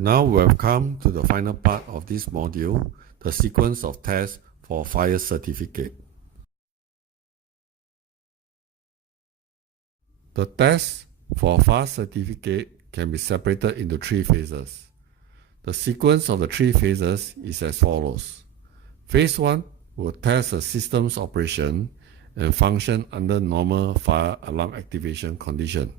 Now we have come to the final part of this module, the sequence of tests for fire certificate. The test for fire certificate can be separated into three phases. The sequence of the three phases is as follows. Phase 1 will test the system's operation and function under normal fire alarm activation condition.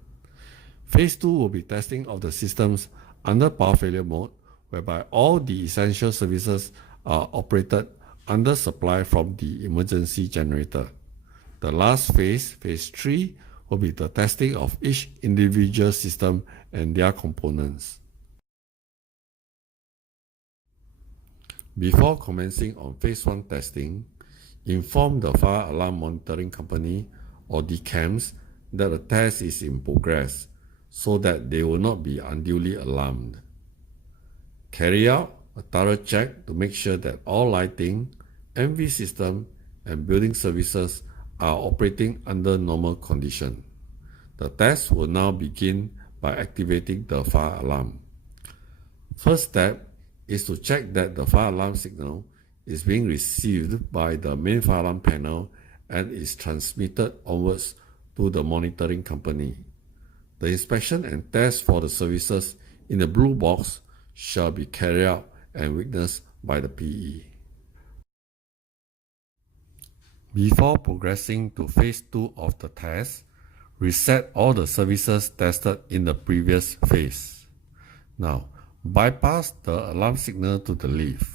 Phase 2 will be testing of the systems under power failure mode, whereby all the essential services are operated under supply from the emergency generator. The last phase, phase 3, will be the testing of each individual system and their components. Before commencing on phase 1 testing, inform the Fire Alarm Monitoring Company or DCAMS that the test is in progress, so that they will not be unduly alarmed. Carry out a thorough check to make sure that all lighting, MV system, and building services are operating under normal condition. The test will now begin by activating the fire alarm. First step is to check that the fire alarm signal is being received by the main fire alarm panel and is transmitted onwards to the monitoring company. The inspection and test for the services in the blue box shall be carried out and witnessed by the PE. Before progressing to phase 2 of the test, reset all the services tested in the previous phase. Now, bypass the alarm signal to the left.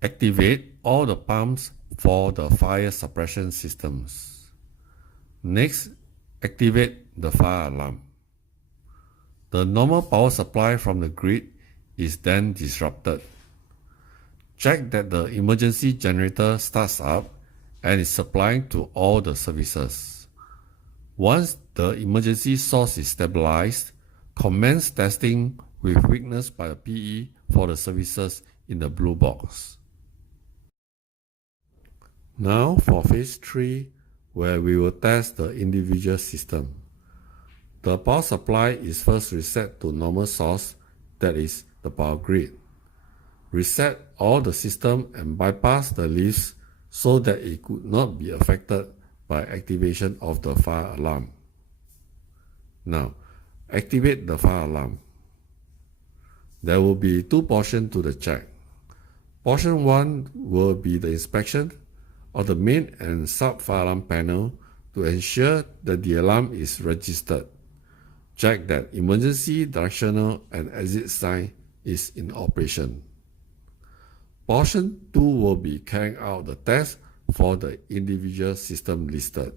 Activate all the pumps for the fire suppression systems. Next, activate the fire alarm. The normal power supply from the grid is then disrupted. Check that the emergency generator starts up and is supplying to all the services. Once the emergency source is stabilized, commence testing with witnessed by a PE for the services in the blue box. Now for phase 3, where we will test the individual system. The power supply is first reset to normal source, that is the power grid. Reset all the system and bypass the leaves so that it could not be affected by activation of the fire alarm. Now, activate the fire alarm. There will be two portions to the check. Portion 1 will be the inspection of the main and sub fire alarm panel to ensure that the alarm is registered. Check that emergency directional and exit sign is in operation. Portion 2 will be carrying out the test for the individual system listed.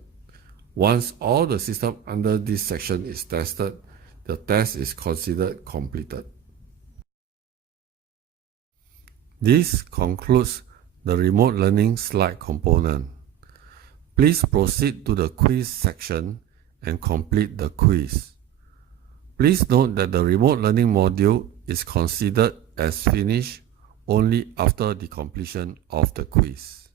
Once all the system under this section is tested, the test is considered completed. This concludes the remote learning slide component. Please proceed to the quiz section and complete the quiz. Please note that the remote learning module is considered as finished only after the completion of the quiz.